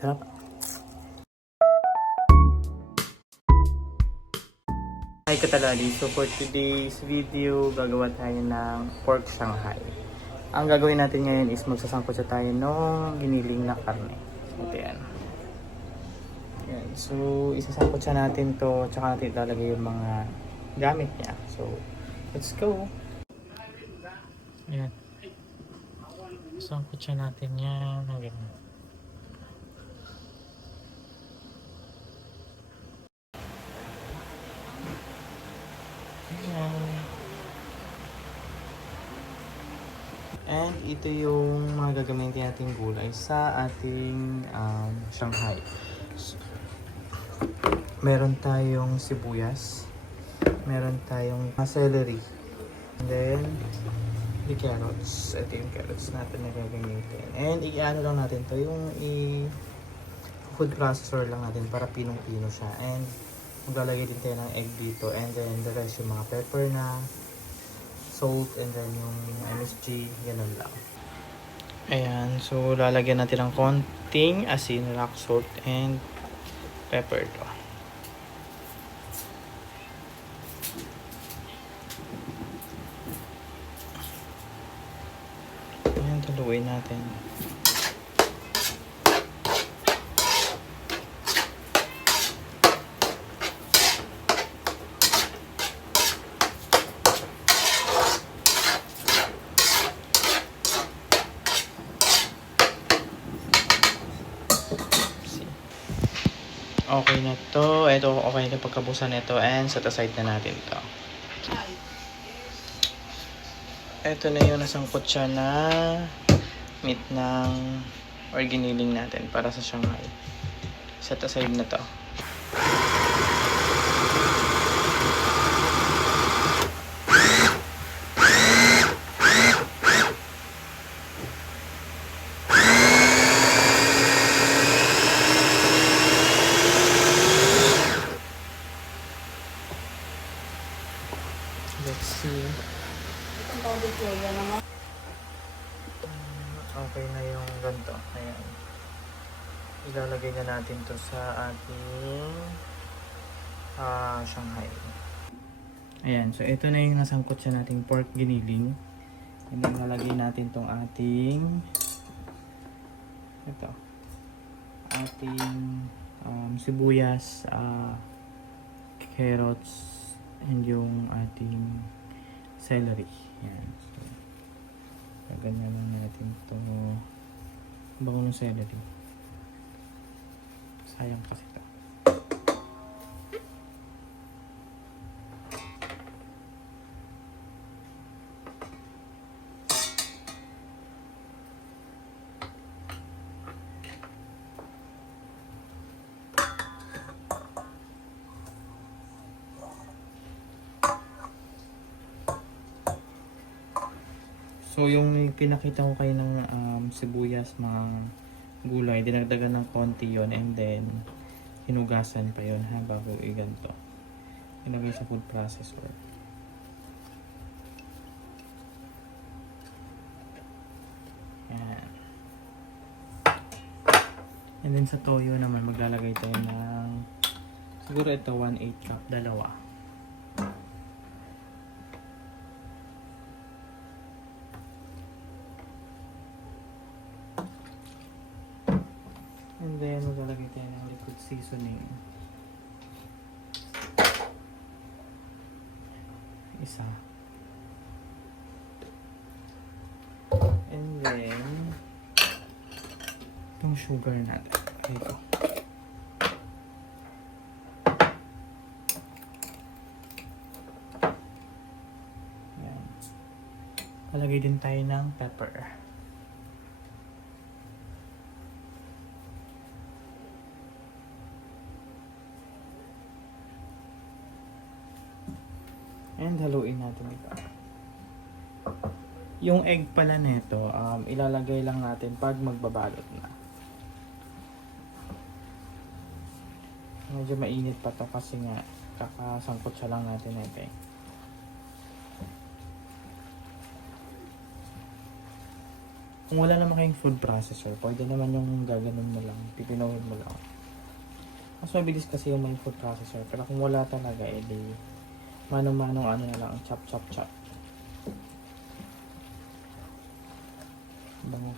Sarap. Hi katalali, so for today's video, gagawa tayo ng pork Shanghai. Ang gagawin natin ngayon is magsasangkot sa tayo ng giniling na karne. Ito yan. Ayan. So isasangkot siya natin to, tsaka natin ilalagay yung mga gamit niya. So let's go! Ayan. Isasangkot siya natin yan. Ayan. And ito yung mga gagamitin nating gulay sa ating Shanghai. So, meron tayong sibuyas, meron tayong celery, and then the carrots. Ito yung carrots natin na gagamitin. And i-ano lang natin to, yung food processor lang natin para pinong-pino siya. And maglalagay din tayo ng egg dito, and then the rest yung mga pepper na, salt, and then yung MSG, ganun lang. Ayan, so lalagyan natin ng konting asin, rock salt, and pepper to. Ayan, taluin natin. Okay na to. Ito, okay na pagkabusan nito, and set aside na natin to. Ito na yung nasangkot siya na meat ng or giniling natin para sa Shanghai. Set aside na to. Let's see. Okay na yung ganito. Ayan. Ilalagay na natin to sa ating Shanghai. Ayan. So, ito na yung nasangkot sa nating pork giniling. And then, lalagay natin tong ating sibuyas, carrots, and yung ating celery. Yan. So, ganyan lang natin ito. Bango ng celery. Sayang kasi ito. So yung pinakita ko kayo ng sibuyas, mga gulay, dinagdagan ng konti yon, and then hinugasan pa yon bago iganto. Ilagay sa food processor. Yan. And then sa toyo naman maglalagay tayo ng siguro ito 1/8 cup, dalawa. And then, maglalagay tayo ng liquid seasoning. Isa. And then, itong sugar natin. Ito. Ayan. Palagay din tayo ng pepper. And haluin natin ito. Yung egg pala nito, ilalagay lang natin pag magbabalot na. Medyo mainit pa to kasi nga kakasangkot siya lang natin ito. Kung wala naman kayong food processor, pwede naman yung gaganon mo lang, pipinawin mo lang. Mas mabilis kasi yung may food processor, pero kung wala talaga, edi manong-manong ano na lang, chop chop chop. Bango.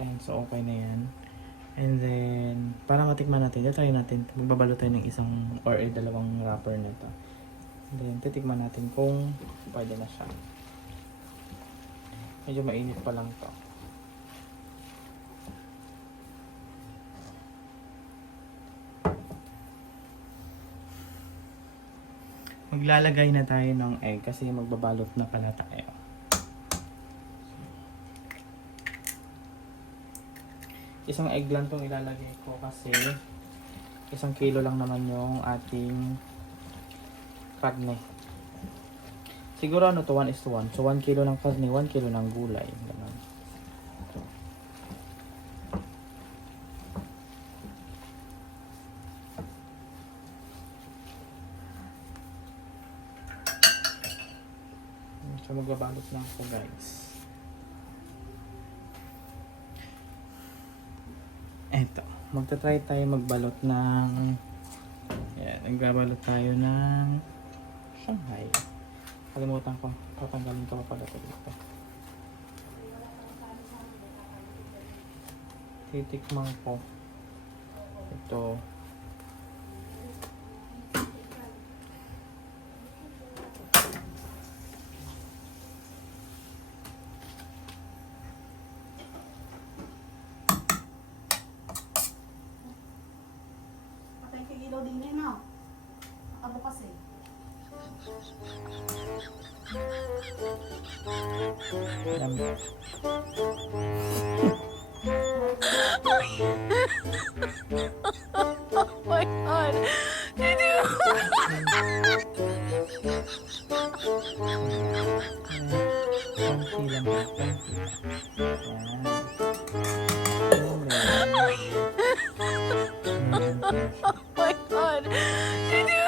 And so okay na yan. And then, para matikman natin, try natin, magbabalo tayo ng isang or dalawang wrapper na to. And then, titikman natin kung pwede na siya. Medyo mainit pa lang to. Maglalagay na tayo ng egg kasi magbabalot na pala tayo. Isang egg lang itong ilalagay ko kasi 1 kilo lang naman yung ating karne. Siguro ano to, 1:1. So 1 kilo ng karne, 1 kilo ng gulay. Ganun. So magbabalot na ako guys. Eto, magta-try tayo magbalot ng nagbabalot tayo ng Shanghai. Kalimutan ko, tatanggalin ko pa pala ito dito. Titikman ko ito. Kilo din yan, no? Nakabukas eh. Lamig. Oh my god. Did you? Konti lang. Oh my god. Did you?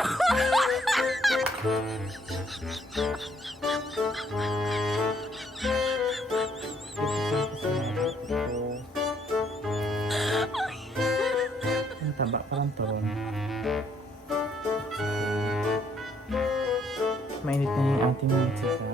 Ang taba, parang turon. Mainit na yung ating mantika.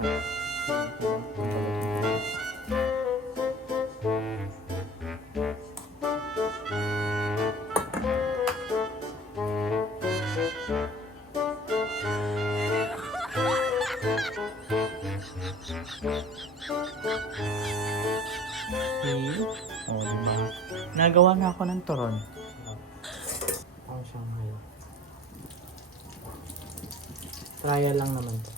Oh, diba? Nagawa na ako ng turon. Oh, Shanghai. Trial lang naman ito.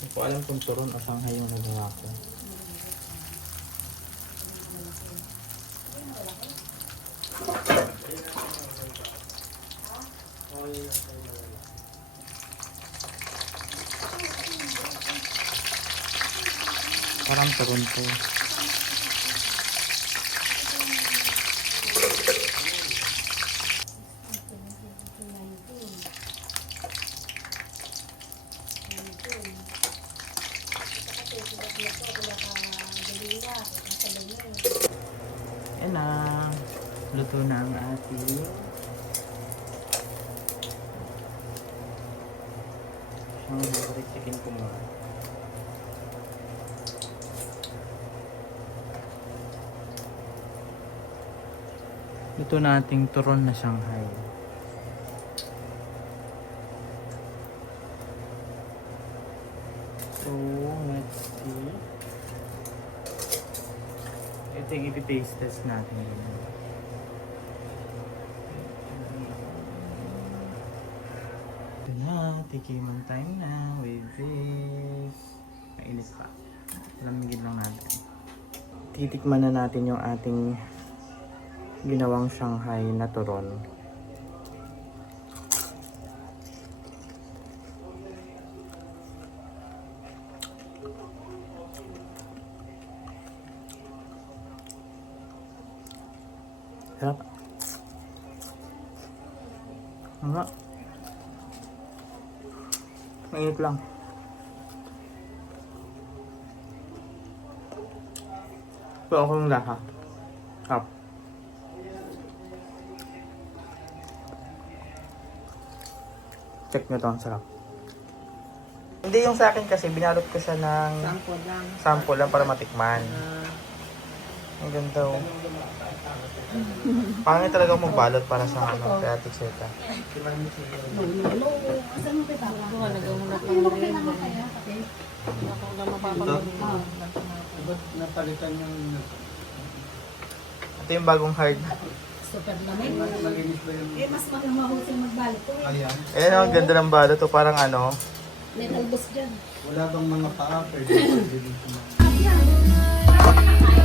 Hindi ko alam kung turon o Shanghai yung nagawa ko. Parang turon po. Yan na. Luto na ang ating Shanghai chicken ko muna. Luto na ating turon na Shanghai. So, let's see. Ito yung ipitaste test natin. Ito na, tikiman time na with this. Mainit pa. Lamigin lang natin. Titikman na natin yung ating ginawang Shanghai na turon. Sarap. Nga. Mainit lang. Pero ako yung lasa. Sarap. Check nyo to, ang sarap. Hindi yung sa akin kasi, binalot ko siya ng sample lang para matikman. Ang ganda oh. Pangit talaga magbalot para sa ano, kaya tikseta. No. Asan mo kita? Ay, mo kaya naman kaya? Pati? Napalitan yung Ito yung bagong hard. Super lamig. malinis ba yung Mas mahusing magbalot ko eh. ayan? Ayan oh, ang ganda ng balot. Oh, parang ano. May talbos dyan. Wala bang mga paa? Pwede dito na. Ayan.